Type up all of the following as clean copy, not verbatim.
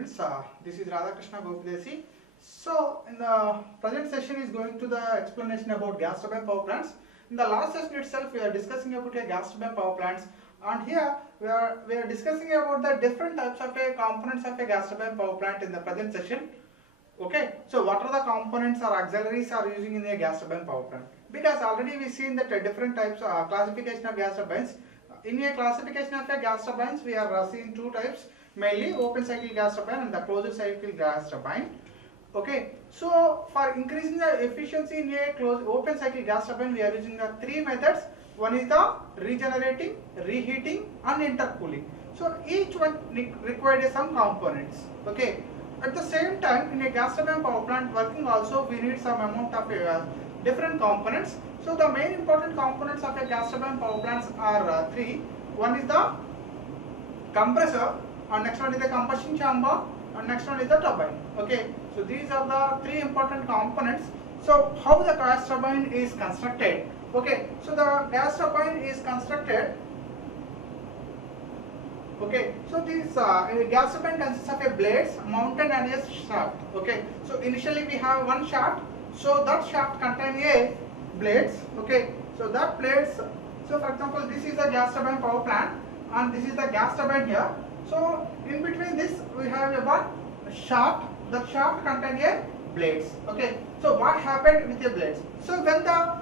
This is Radhakrishna Gopidesi. So, in the present session is going to the explanation about gas turbine power plants. In the last session itself, we are discussing about a gas turbine power plants, and here we are discussing about the different types of components of a gas turbine power plant in the present session. Okay, so what are the components or auxiliaries are using in a gas turbine power plant? Because already we seen that different types classification of gas turbines. In a classification of a gas turbines, we are seeing two types, mainly open cycle gas turbine and the closed cycle gas turbine. Okay, so for increasing the efficiency in a closed open cycle gas turbine, we are using the three methods. One is the regenerating, reheating and intercooling. So each one required some components. Okay, at the same time in a gas turbine power plant working also we need some amount of different components. So the main important components of a gas turbine power plants are three. One is the compressor, and next one is the combustion chamber, and next one is the turbine. Okay, so these are the three important components. So how the gas turbine is constructed? Okay, so the gas turbine is constructed. Okay, so this gas turbine consists of a blades mounted and a shaft. Okay, so initially we have one shaft. So that shaft contains a blades. Okay, so that blades. So for example, this is a gas turbine power plant, and this is the gas turbine here. So in between this we have a one shaft. The shaft contains a blades. Okay, so what happened with the blades? So when the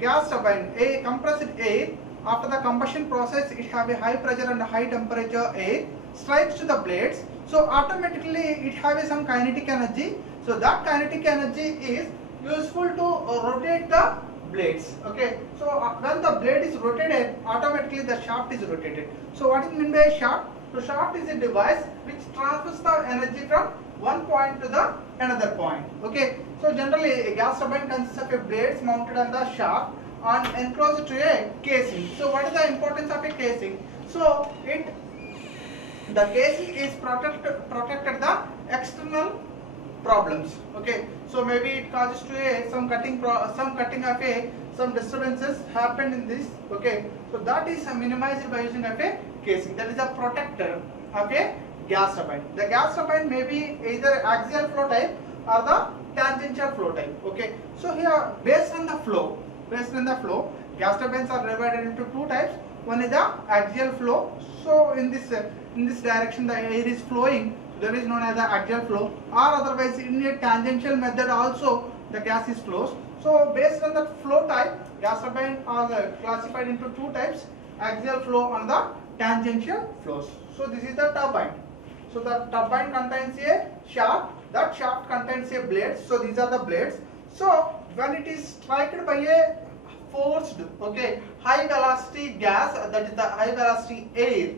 gas turbine compressed air after the combustion process, it have a high pressure and high temperature air strikes to the blades. So automatically it have some kinetic energy. So that kinetic energy is useful to rotate the blades. Okay, so when the blade is rotated, automatically the shaft is rotated. So what is meant by a shaft? So shaft is a device which transfers the energy from one point to the another point. Okay, so generally a gas turbine consists of a blades mounted on the shaft and enclosed to a casing. So what is the importance of a casing? So the casing is protected the external problems. Okay, so maybe it causes to some cutting of some disturbances happened in this. Okay, so that is minimized by using of a casing. That is a protector of a gas turbine. The gas turbine may be either axial flow type or the tangential flow type. Okay, so here based on the flow, gas turbines are divided into two types. One is the axial flow. So in this direction the air is flowing, there is known as the axial flow, or otherwise in a tangential method also the gas is flows. So based on the flow type, gas turbine are classified into two types, axial flow and the tangential flows. So this is the turbine. So the turbine contains a shaft, that shaft contains a blade. So these are the blades. So when it is struck by a forced, high velocity gas, that is the high velocity air,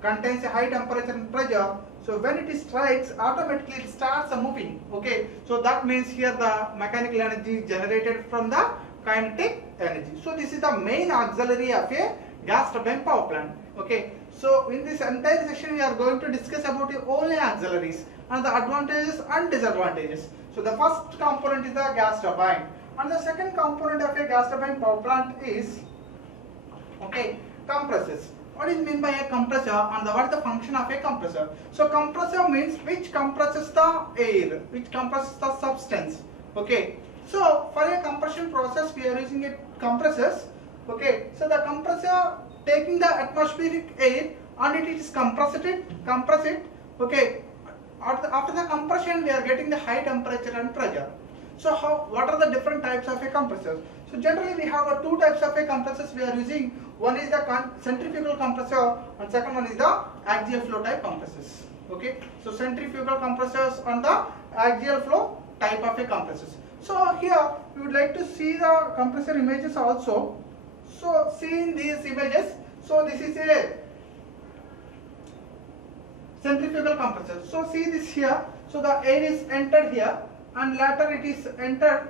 contains a high temperature and pressure. So when it strikes, automatically it starts moving. Okay, so that means here the mechanical energy generated from the kinetic energy. So this is the main auxiliary of a gas turbine power plant. Okay, so in this entire session we are going to discuss about only auxiliaries and the advantages and disadvantages. So the first component is the gas turbine, and the second component of a gas turbine power plant is compressors. What is meant by a compressor and what is the function of a compressor? So compressor means which compresses the air, which compresses the substance. Okay, so for a compression process we are using a compressors. Okay, so the compressor taking the atmospheric air and it is compress it. Okay, after the compression we are getting the high temperature and pressure. So what are the different types of a compressors? So generally we have two types of a compressors we are using. One is the centrifugal compressor and second one is the axial flow type compressors. Okay, so centrifugal compressors and the axial flow type of a compressors. So here we would like to see the compressor images also. So see in these images, so this is a centrifugal compressor. So see this here, so the air is entered here and later it is entered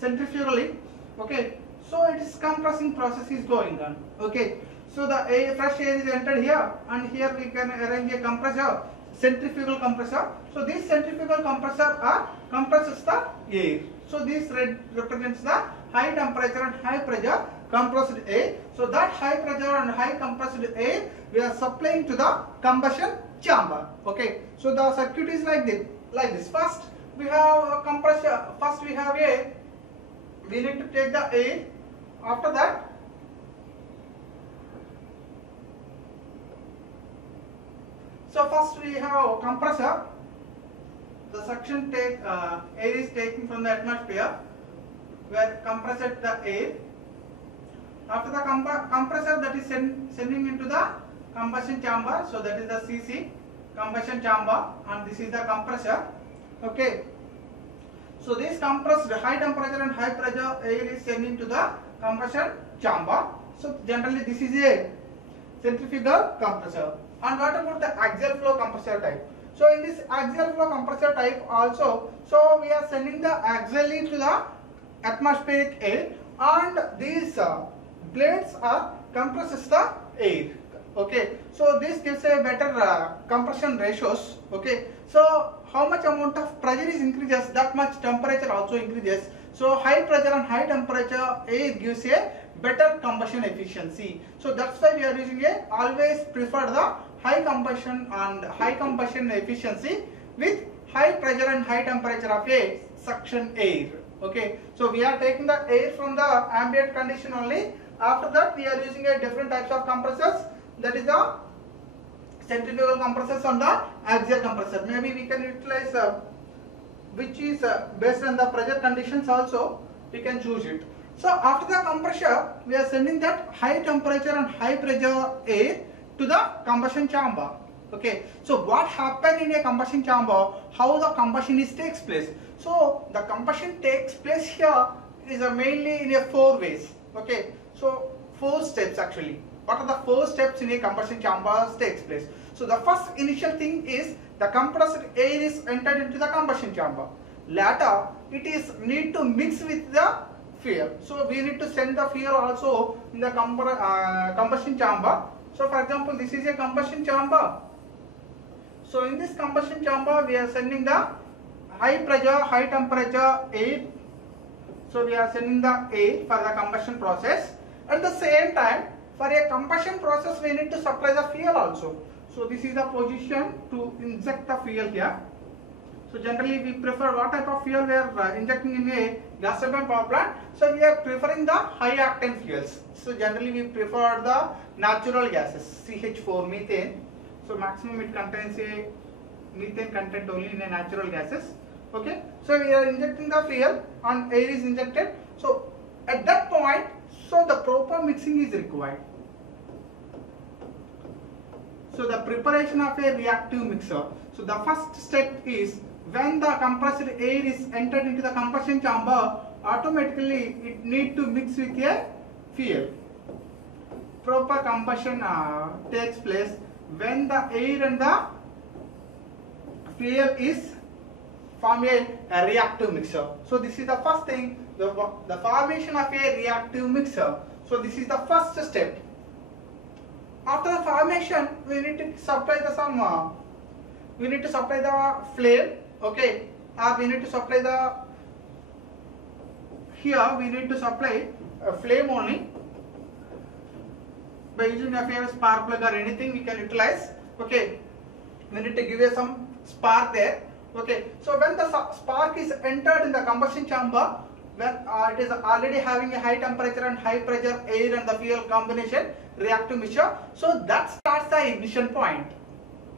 centrifugally. Okay, so it is compressing process is going on. Okay, so the fresh air is entered here and here we can arrange a compressor, centrifugal compressor. So this centrifugal compressor compresses the air. So this red represents the high temperature and high pressure compressed air. So that high pressure and high compressed air we are supplying to the combustion chamber. Okay, so the circuit is like this. First we have a compressor. First we have a, we need to take the air. After that, so first we have a compressor. The suction air is taken from the atmosphere, where compressed the air. After the compressor, that is sending into the combustion chamber. So that is the CC, combustion chamber, and this is the compressor. Okay. So this compressed high temperature and high pressure air is sending to the combustion chamber. So generally this is a centrifugal compressor. And what about the axial flow compressor type? So in this axial flow compressor type also, so we are sending the axially to the atmospheric air, and these blades are compresses the air. Okay, so this gives a better compression ratios. Okay, so how much amount of pressure is increases, that much temperature also increases. So high pressure and high temperature air gives a better combustion efficiency. So that's why we are using a, always prefer the high combustion and high combustion efficiency with high pressure and high temperature of a suction air. Okay, so we are taking the air from the ambient condition only. After that, we are using a different types of compressors. That is the centrifugal compressors and the axial compressor. Maybe we can utilize which is based on the pressure conditions also. We can choose it. So after the compressor, we are sending that high temperature and high pressure air to the combustion chamber. Okay, so what happens in a combustion chamber, how the combustion takes place. So the combustion takes place here is mainly in a 4 ways. Okay, so 4 steps actually. What are the 4 steps in a combustion chamber takes place? So the first initial thing is the compressed air is entered into the combustion chamber. Later it is need to mix with the fuel. So we need to send the fuel also in the combustion chamber. So for example, this is a combustion chamber. So in this combustion chamber, we are sending the high pressure, high temperature air. So we are sending the air for the combustion process. At the same time, for a combustion process, we need to supply the fuel also. So this is the position to inject the fuel here. So generally we prefer what type of fuel we are injecting in a gas turbine power plant. So we are preferring the high octane fuels. So generally we prefer the natural gases, CH4, methane. So maximum it contains a methane content only in a natural gases. Okay. So we are injecting the fuel and air is injected. So at that point, so the proper mixing is required. So the preparation of a reactive mixer. So the first step is when the compressed air is entered into the combustion chamber, automatically it need to mix with a fuel. Proper combustion takes place when the air and the fuel is form a reactive mixer. So this is the first thing, the formation of a reactive mixer. So this is the first step. After the formation, we need to supply the we need to supply the flame, okay, or we need to supply the, here we need to supply a flame only. By using a spark plug or anything we can utilize. Okay, we need to give you some spark there. Okay, so when the spark is entered in the combustion chamber, when it is already having a high temperature and high pressure air and the fuel combination reactive mixture, so that starts the ignition point.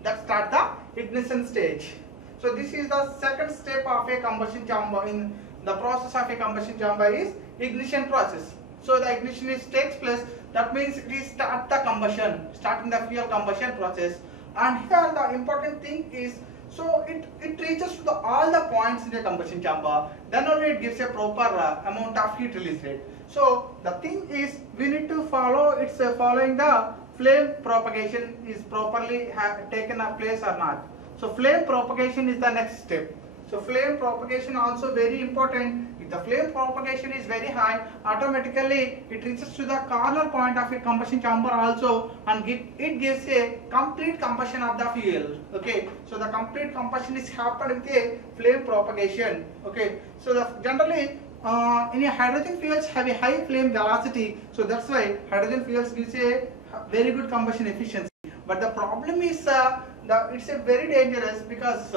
That starts the ignition stage. So this is the second step of a combustion chamber. In the process of a combustion chamber is ignition process. So the ignition takes place. That means it is start the combustion, starting the fuel combustion process. And here the important thing is, so it reaches to all the points in the combustion chamber. Then only it gives a proper amount of heat release rate. So the thing is, we need to follow. It's following the flame propagation is properly taken a place or not. So flame propagation is the next step. So flame propagation also very important. If the flame propagation is very high, automatically it reaches to the corner point of a combustion chamber also, and it gives a complete combustion of the fuel. Okay, so the complete combustion is happened with a flame propagation. Okay, so generally in a hydrogen fuels have a high flame velocity, so that's why hydrogen fuels gives a very good combustion efficiency. But the problem is it's a very dangerous because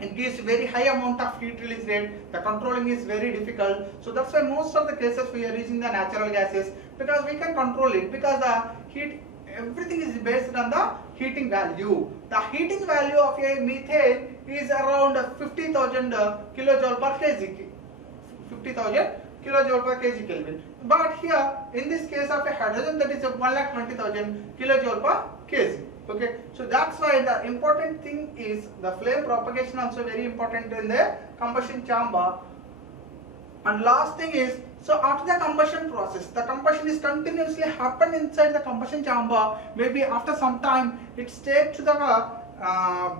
it gives very high amount of heat release rate. The controlling is very difficult. So that's why most of the cases we are using the natural gases, because we can control it, because the heat, everything is based on the heating value. The heating value of a methane is around 50,000 kilojoule per kg. 50,000 kilojoule per kg Kelvin. But here in this case of a hydrogen, that is 1,20,000 kilojoule per kg. Okay, so that's why the important thing is the flame propagation also very important in the combustion chamber. And last thing is, so after the combustion process, the combustion is continuously happen inside the combustion chamber. Maybe after some time it stays to the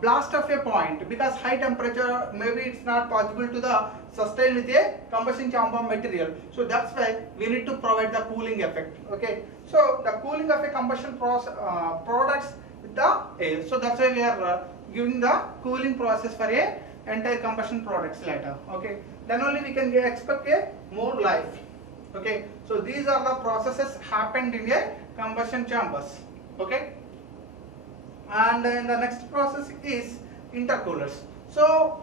blast of a point, because high temperature maybe it's not possible to the sustain with a combustion chamber material. So that's why we need to provide the cooling effect. Okay, so the cooling of a combustion products with the air. So that's why we are giving the cooling process for a entire combustion products later. Okay, then only we can expect a more life. Okay, so these are the processes happened in a combustion chambers. Okay, and then the next process is intercoolers. So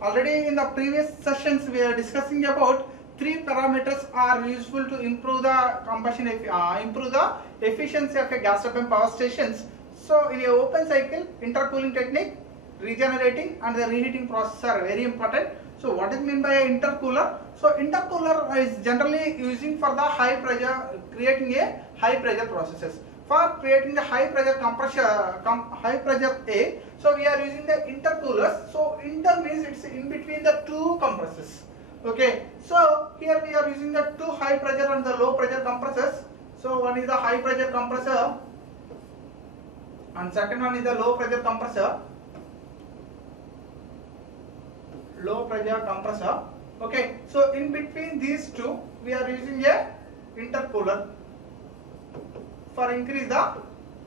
already in the previous sessions we are discussing about three parameters are useful to improve the combustion, improve the efficiency of a gas turbine power stations. So in a open cycle, intercooling technique, regenerating and the reheating process are very important. So what is meant by an intercooler? So intercooler is generally using for the high pressure, creating a high pressure processes. For creating the high pressure compressor, high pressure A, so we are using the intercoolers. So inter means it's in between the two compressors. Okay, so here we are using the two high pressure and the low pressure compressors. So one is the high pressure compressor and second one is the low pressure compressor. Low pressure compressor. Okay, so in between these two we are using a intercooler for increase the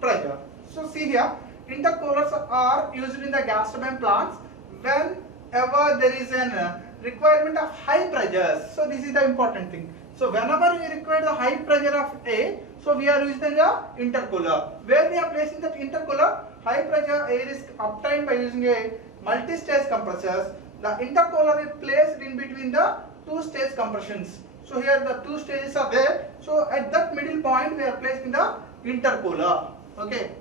pressure. So see here, intercoolers are used in the gas turbine plants whenever there is a requirement of high pressures. So this is the important thing. So whenever we require the high pressure of A, so we are using the intercooler. Where we are placing that intercooler, high pressure air is obtained by using a multi-stage compressors. The intercooler is placed in between the two stage compressions. So here the two stages are there. So at that middle point we are placing the intercooler. Okay.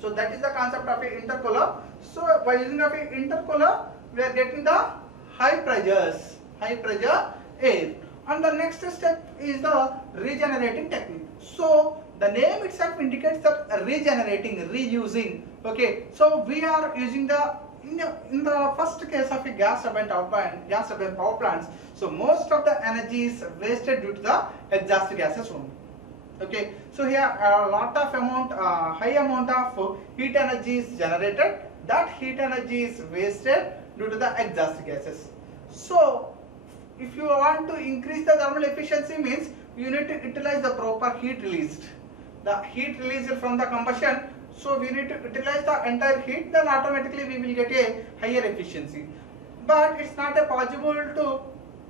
So that is the concept of a intercooler. So by using of a intercooler we are getting the high pressure air. And the next step is the regenerating technique. So the name itself indicates that regenerating, reusing. Okay. So we are using the in the first case of a gas turbine power plants, so most of the energy is wasted due to the exhaust gases only. Okay, so here a lot of high amount of heat energy is generated. That heat energy is wasted due to the exhaust gases. So if you want to increase the thermal efficiency, means you need to utilize the proper heat released. The heat released from the combustion. So we need to utilize the entire heat, then automatically we will get a higher efficiency. But it's not possible to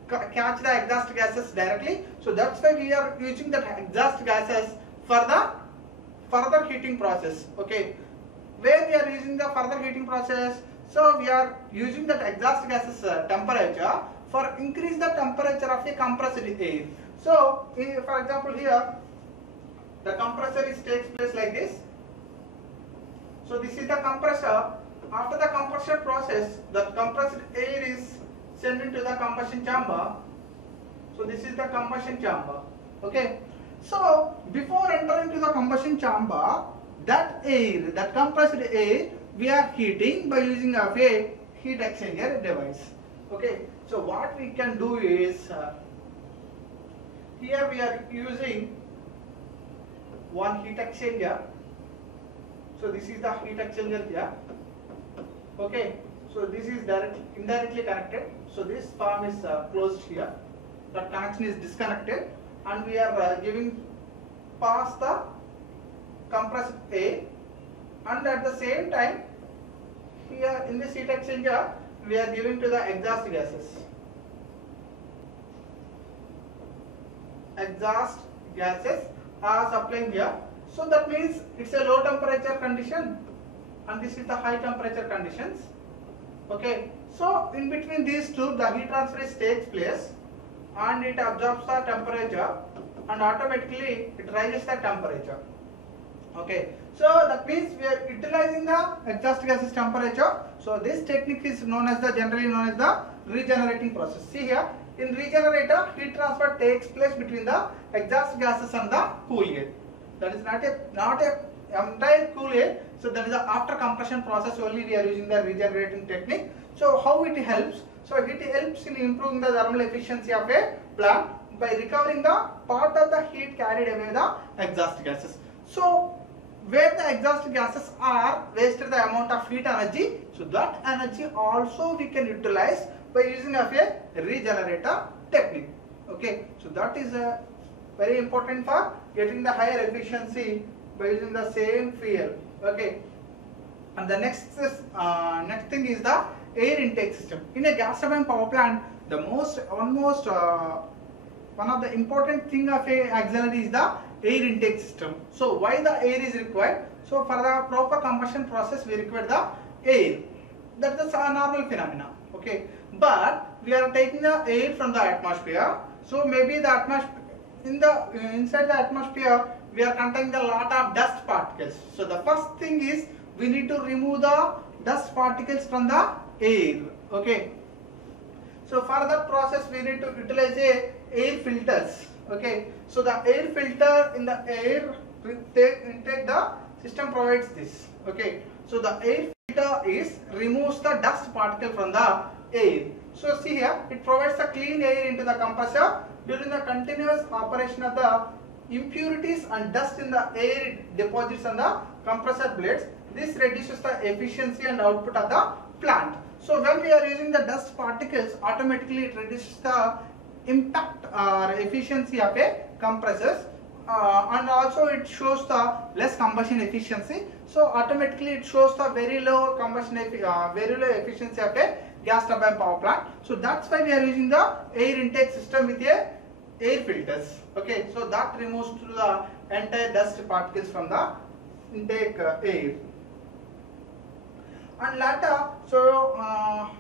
catch the exhaust gases directly. So that's why we are using the exhaust gases for the further heating process. Okay, where we are using the further heating process, so we are using that exhaust gases temperature for increase the temperature of a compressed air. So for example here, the compressor takes place like this. So this is the compressor. After the compression process, the compressed air is sent into the combustion chamber. So this is the combustion chamber. Okay. So before entering to the combustion chamber, that air, that compressed air, we are heating by using a heat exchanger device. Okay. So what we can do is, here we are using one heat exchanger. So this is the heat exchanger here. Okay. So this is indirectly connected. So this palm is closed here. That connection is disconnected, and we are giving past the compressed air, and at the same time here in this heat exchanger we are giving to the exhaust gases. Exhaust gases are supplying here. So that means it's a low temperature condition. and this is the high temperature conditions. Okay, so in between these two the heat transfer takes place and it absorbs the temperature and automatically it raises the temperature. Okay, so that means we are utilizing the exhaust gases temperature. So this technique is generally known as the regenerating process. See here, in regenerator heat transfer takes place between the exhaust gases and the cool air. That is not a entire cool air. So that is the after compression process only we are using the regenerating technique. So how it helps? So it helps in improving the thermal efficiency of a plant by recovering the part of the heat carried away the exhaust gases. So where the exhaust gases are wasted the amount of heat energy, so that energy also we can utilize by using of a regenerator technique. Okay, so that is very important for getting the higher efficiency by using the same fuel. Okay, and the next thing is the air intake system. In a gas turbine power plant, the one of the important thing of a auxiliary is the air intake system. So why the air is required? So for the proper combustion process we require the air. That is a normal phenomena. Okay, but we are taking the air from the atmosphere. So maybe the atmosphere inside the atmosphere we are containing a lot of dust particles. So the first thing is we need to remove the dust particles from the air. Okay, so for that process we need to utilize air filters. Okay, so the air filter in the air intake the system provides this. Okay, so the air filter removes the dust particle from the air. So see here, it provides the clean air into the compressor. During the continuous operation of the impurities and dust in the air deposits on the compressor blades, this reduces the efficiency and output of the plant. So when we are using the dust particles, automatically it reduces the impact or efficiency of a compressors, and also it shows the less combustion efficiency. So automatically it shows the very low efficiency of a gas turbine power plant. So that's why we are using the air intake system with a air filters. Okay, so that removes to the entire dust particles from the intake air. And later, so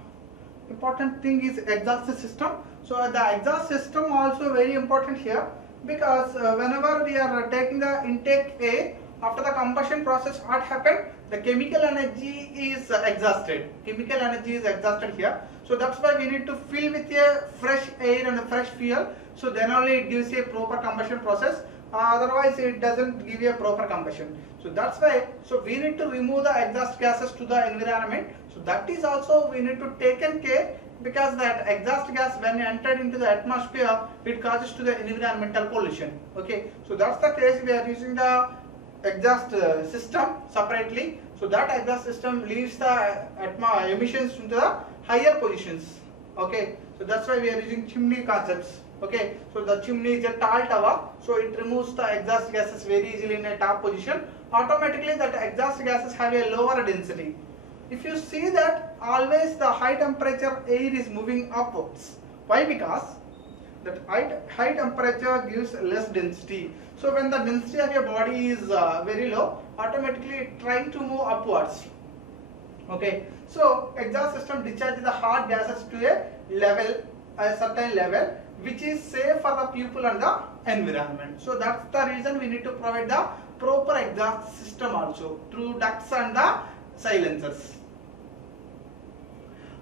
important thing is exhaust system. So the exhaust system also very important here, because whenever we are taking the intake air, after the combustion process, what happened? The chemical energy is exhausted. Chemical energy is exhausted here. So that's why we need to fill with a fresh air and a fresh fuel. So then only it gives a proper combustion process. Otherwise it doesn't give a proper combustion. So that's why, so we need to remove the exhaust gases to the environment. So that is also we need to take care, because that exhaust gas when entered into the atmosphere, it causes to the environmental pollution. Okay, so that's the case we are using the exhaust system separately. So that exhaust system leaves the emissions into the higher positions. Okay, so that's why we are using chimney concepts. Okay, so the chimney is a tall tower, so it removes the exhaust gases very easily in a top position. Automatically that exhaust gases have a lower density. If you see that always the high temperature air is moving upwards. Why? Because that high temperature gives less density. So when the density of your body is very low, automatically it trying to move upwards. Okay, so exhaust system discharges the hot gases to a certain level, which is safe for the people and the environment. So that's the reason we need to provide the proper exhaust system also through ducts and the silencers.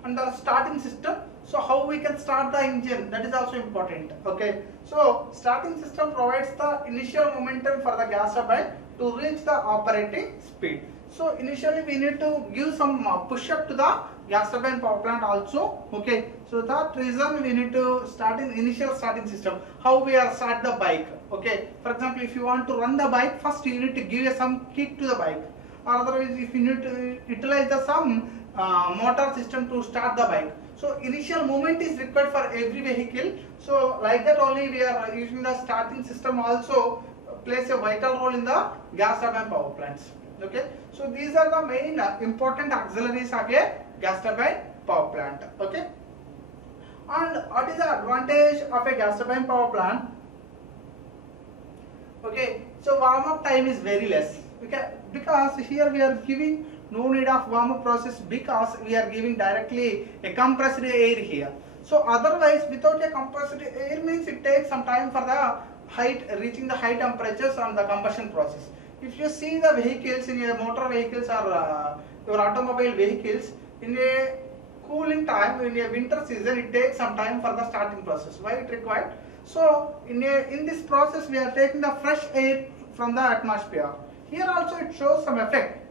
And the starting system, so how we can start the engine, that is also important. Okay, so starting system provides the initial momentum for the gas turbine to reach the operating speed. So initially we need to give some push up to the gas turbine power plant also. Okay, so that reason we need to start in initial starting system. How we are start the bike. Okay, for example, if you want to run the bike, first you need to give some kick to the bike, or otherwise if you need to utilize the some motor system to start the bike. So initial movement is required for every vehicle. So like that only we are using the starting system also plays a vital role in the gas turbine power plants. Okay, so these are the main important auxiliaries of a gas turbine power plant. Okay, and what is the advantage of a gas turbine power plant? Okay, so warm up time is very less. Okay, because here we are giving no need of warm-up process because we are giving directly a compressed air here. So otherwise, without a compressed air means it takes some time for the reaching the high temperatures on the combustion process. If you see the vehicles in your motor vehicles or your automobile vehicles, in a cooling time, in a winter season, it takes some time for the starting process. Why it required? So in this process, we are taking the fresh air from the atmosphere. Here also it shows some effect,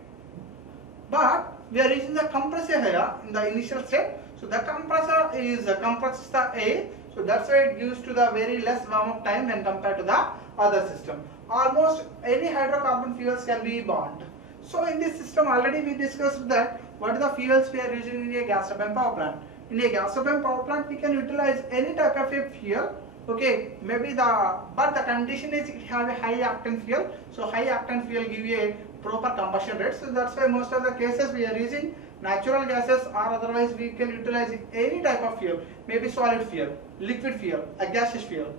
but we are using the compressor here in the initial step. So the compressor is compresses the air. So that's why it gives to the very less warm-up time when compared to the other system. Almost any hydrocarbon fuels can be burned. So in this system already we discussed that what are the fuels we are using in a gas turbine power plant. In a gas turbine power plant we can utilize any type of a fuel. Okay, maybe but the condition is it have a high octane fuel. So high octane fuel give you a proper combustion rate. So that's why most of the cases we are using natural gases, or otherwise we can utilize any type of fuel, maybe solid fuel, liquid fuel, a gaseous fuel.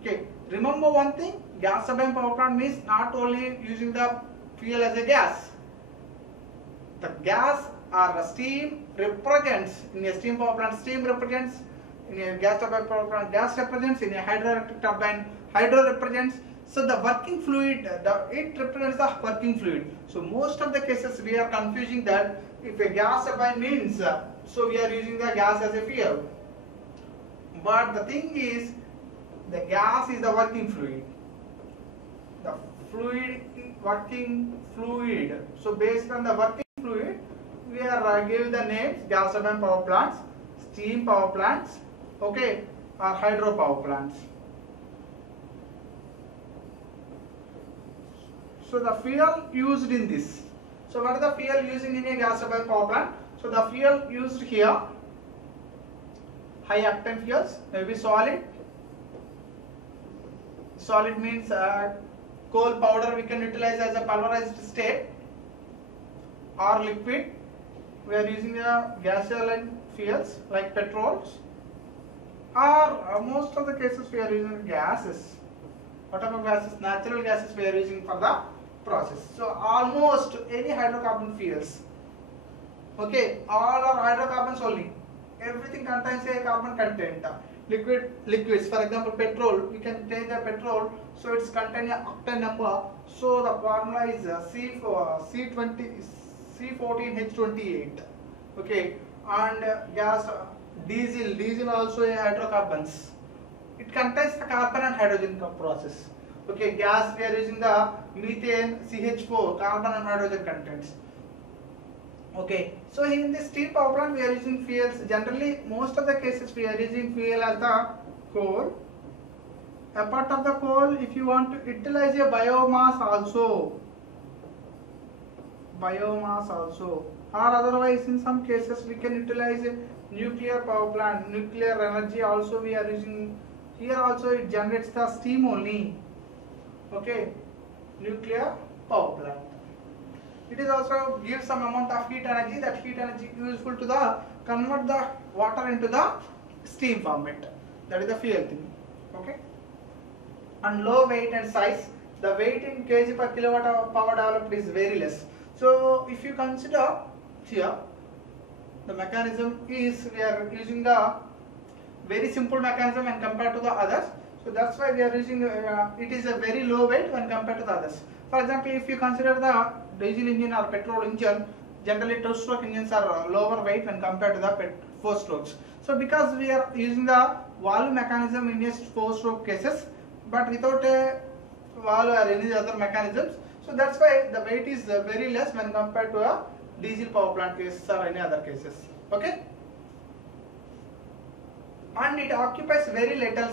Okay, remember one thing, gas turbine power plant means not only using the fuel as a gas. The gas or the steam represents, in a steam power plant, steam represents, in a gas turbine power plant, gas represents, in a hydroelectric turbine, hydro represents. So the working fluid, it represents the working fluid. So most of the cases we are confusing that if a gas turbine means, so we are using the gas as a fuel. But the thing is, the gas is the working fluid. The fluid, working fluid. So based on the working fluid, we are giving the names gas turbine power plants, steam power plants, okay, or hydro power plants. So the fuel used in this. So what is the fuel using in a gas turbine power plant? So the fuel used here, high octane fuels, maybe solid. Solid means coal powder we can utilize as a pulverized state, or liquid. We are using gasoline fuels like petrols, or most of the cases we are using gases. What type of gases? Natural gases we are using for the process. So almost any hydrocarbon fuels. Okay, all are hydrocarbons only. Everything contains a carbon content. Liquids, for example, petrol. You can take the petrol, so it's contain a octane number. So the formula is C14H28. Okay, and gas, diesel also a hydrocarbons. It contains the carbon and hydrogen process. Okay, gas we are using the methane, CH4, carbon and hydrogen contents. Okay, so in this steam power plant we are using fuels. Generally, most of the cases we are using fuel as the coal. Apart of the coal, if you want to utilize a biomass also, or otherwise in some cases we can utilize a nuclear power plant, nuclear energy also we are using. Here also it generates the steam only. Okay, nuclear power plant. It is also gives some amount of heat energy. That heat energy useful to the convert the water into the steam format. That is the fuel thing. Okay. And low weight and size. The weight in kg per kilowatt of power developed is very less. So if you consider here, the mechanism is we are using the very simple mechanism when compared to the others. So that's why we are using it is a very low weight when compared to the others. For example, if you consider the diesel engine or petrol engine, generally 2-stroke engines are lower weight when compared to the 4 strokes. So because we are using the valve mechanism in 4-stroke cases, but without a valve or any other mechanisms, so that's why the weight is very less when compared to a diesel power plant cases or any other cases. Okay. And it occupies very little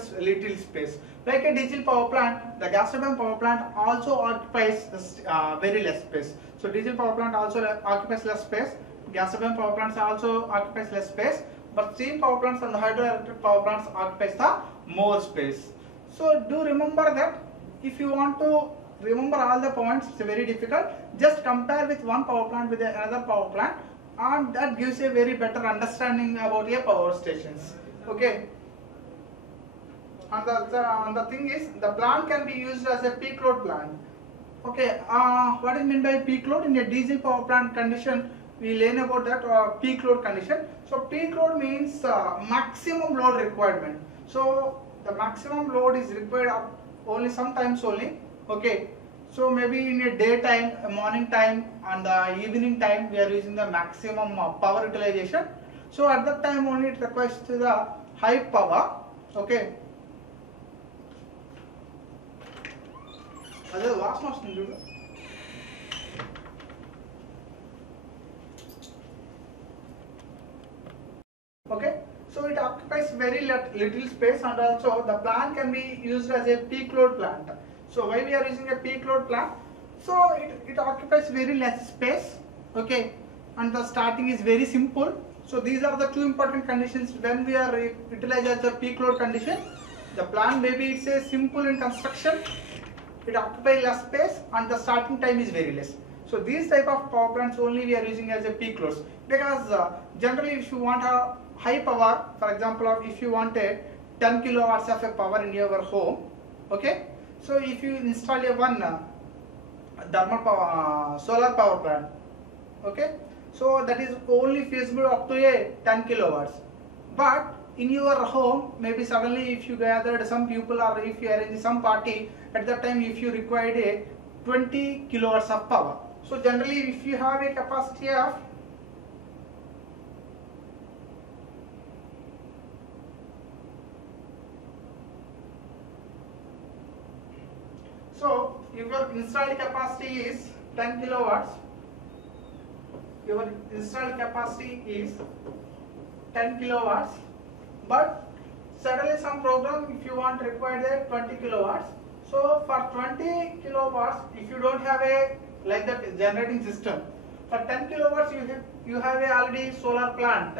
space. Like a diesel power plant, the gas turbine power plant also occupies very less space. So diesel power plant also occupies less space. Gas turbine power plants also occupies less space. But steam power plants and the hydroelectric power plants occupies the more space. So do remember that if you want to remember all the points, it's very difficult. Just compare with one power plant with another power plant, and that gives a very better understanding about your power stations. Okay. And the thing is, the plant can be used as a peak load plant. Okay, what is meant by peak load? In a diesel power plant condition, we learn about that peak load condition. So peak load means maximum load requirement. So the maximum load is required only sometimes only. Okay, so maybe in a daytime, a morning time, and the evening time, we are using the maximum power utilization. So at that time only it requires the high power. Okay. అదే వాసన వస్తుంది చూడు. Okay, so it occupies very little space, and also the plant can be used as a peak load plant. So why we are using a peak load plant? So it occupies very less space. Okay, and the starting is very simple. So these are the two important conditions when we are utilized as a peak load condition. The plant maybe it's a simple in construction, it occupies less space, and the starting time is very less. So these type of power plants only we are using as a peak loads, because generally if you want a high power, for example if you want a 10 kilowatts of a power in your home, okay, so if you install a one thermal power, solar power plant, okay, so that is only feasible up to a 10 kilowatts. But in your home, maybe suddenly if you gathered some people, or if you arrange some party, at that time if you required a 20 kilowatts of power. So generally if you have a capacity of your installed capacity is 10 kilowatts. Your installed capacity is 10 kilowatts, but suddenly some program if you want required a 20 kilowatts. So for 20 kilowatts, if you don't have a like that generating system, for 10 kilowatts you have a already solar plant.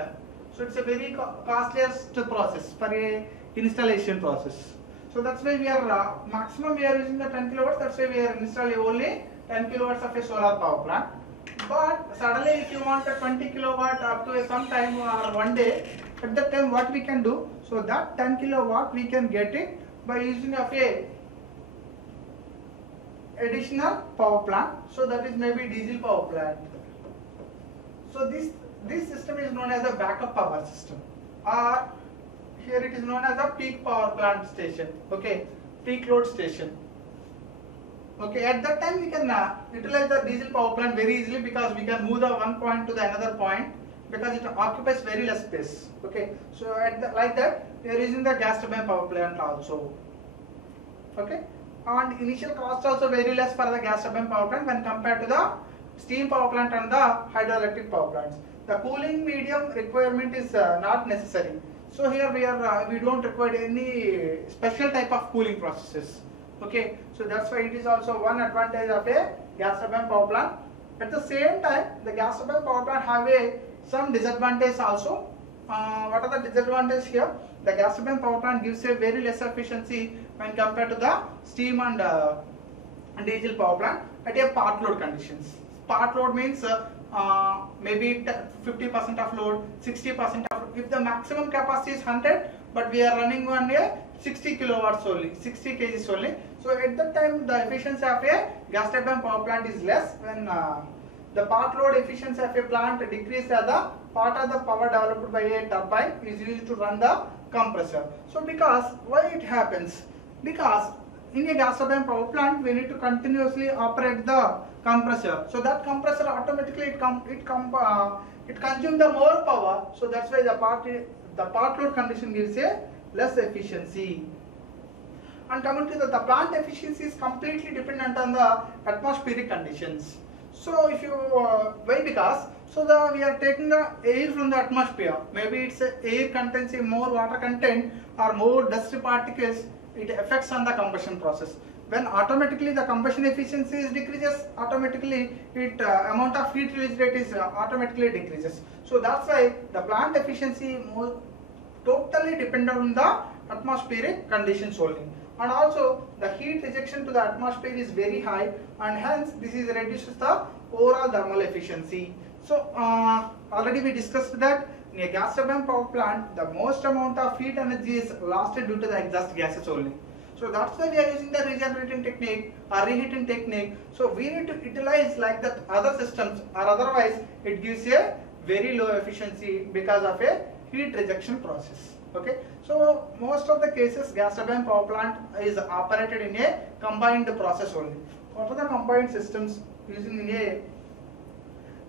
So it's a very costliest process for a installation process. So that's why we are maximum we are using the 10 kilowatts. That's why we are installing only 10 kilowatts of a solar power plant. But suddenly if you want a 20 kilowatt up to some time or one day, at that time what we can do? So that 10 kilowatt we can get it by using of a additional power plant. So that is maybe diesel power plant. So this system is known as a backup power system, or here it is known as a peak power plant station. Okay, peak load station. Okay, at that time we can utilize the diesel power plant very easily, because we can move the one point to the another point, because it occupies very less space. Okay, so like that we are using the gas turbine power plant also. Okay, and initial cost also very less for the gas turbine power plant when compared to the steam power plant and the hydroelectric power plants. The cooling medium requirement is not necessary. So here we don't require any special type of cooling processes. Okay, so that's why it is also one advantage of a gas turbine power plant. At the same time, the gas turbine power plant have some disadvantage also. What are the disadvantages here? The gas turbine power plant gives a very less efficiency when compared to the steam and diesel power plant at a part load conditions. Part load means maybe 50% of load, 60% of. If the maximum capacity is 100, but we are running on a 60 kilowatts only, 60 kgs only. So at that time the efficiency of a gas turbine power plant is less. When the part load efficiency of a plant decreases, the part of the power developed by a turbine is used to run the compressor. So because why it happens? Because in a gas turbine power plant we need to continuously operate the compressor. So that compressor automatically it consumes the more power. So that's why the part load condition gives a less efficiency. And coming to the plant efficiency is completely dependent on the atmospheric conditions. So if you why? Because we are taking the air from the atmosphere. Maybe it's air contains more water content or more dust particles. It affects on the combustion process. When automatically the combustion efficiency is decreases, automatically amount of heat release rate is automatically decreases. So that's why the plant efficiency totally dependent on the atmospheric conditions only. And also the heat rejection to the atmosphere is very high, and hence this is reduces the overall thermal efficiency. So already we discussed that in a gas turbine power plant the most amount of heat energy is lost due to the exhaust gases only. So that's why we are using the regenerating technique or reheating technique. So we need to utilize like that other systems, or otherwise it gives a very low efficiency because of a heat rejection process. Okay, so most of the cases gas turbine power plant is operated in a combined process only. What are the combined systems using in a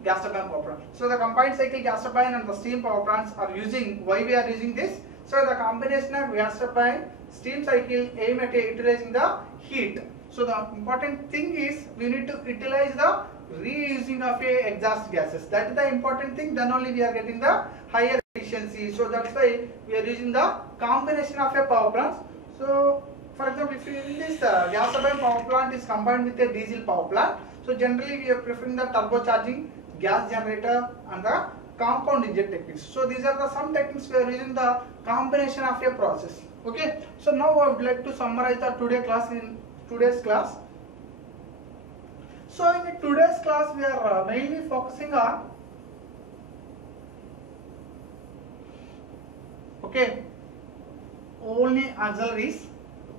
gas turbine power plant? So the combined cycle gas turbine and the steam power plants are using, why we are using this? So the combination of gas turbine steam cycle aim at utilizing the heat. So the important thing is we need to utilize the reusing of a exhaust gases. That is the important thing. Then only we are getting the higher efficiency. So that's why we are using the combination of a power plant. So for example, if in this gas turbine power plant is combined with a diesel power plant, so generally we are preferring the turbocharging, gas generator and the compound engine techniques. So these are the some techniques we are using the combination of a process. Okay. So now I would like to summarize the today's class. So in today's class we are mainly focusing on only auxiliaries.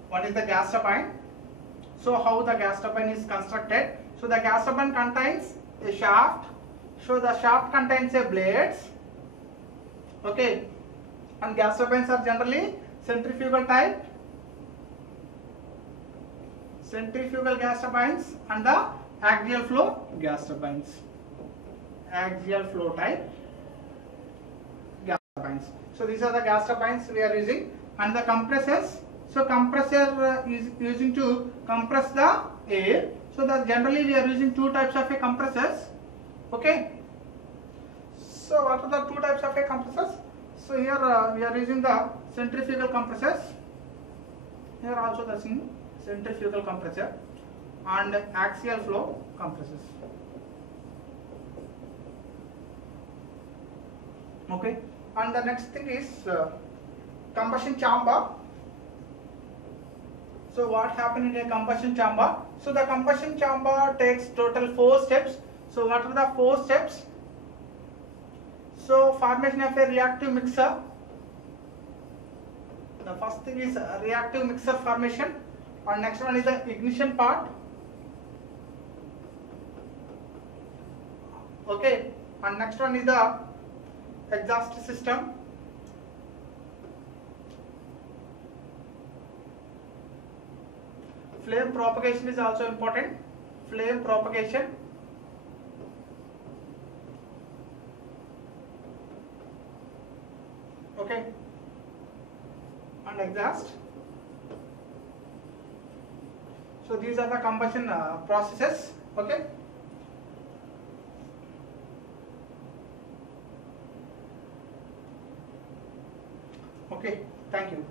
One is the gas turbine. So how the gas turbine is constructed? So the gas turbine contains a shaft. So the shaft contains a blades. Okay, and gas turbines are generally centrifugal type, centrifugal gas turbines, and the axial flow gas turbines, axial flow type gas turbines. So these are the gas turbines we are using, and the compressors. So compressor is using to compress the air. So that generally we are using two types of a compressors. Okay. So what are the two types of a compressors? So here we are using the centrifugal compressors. Here also the same centrifugal compressor and axial flow compressors. Okay. And the next thing is combustion chamber. So what happened in a combustion chamber? So the combustion chamber takes total 4 steps. So what are the 4 steps? So formation of a reactive mixer. The first thing is reactive mixer formation, and next one is the ignition part. Okay, and next one is the exhaust system. Flame propagation is also important. Flame propagation. Okay, and exhaust. So these are the combustion processes. Okay. Okay, thank you.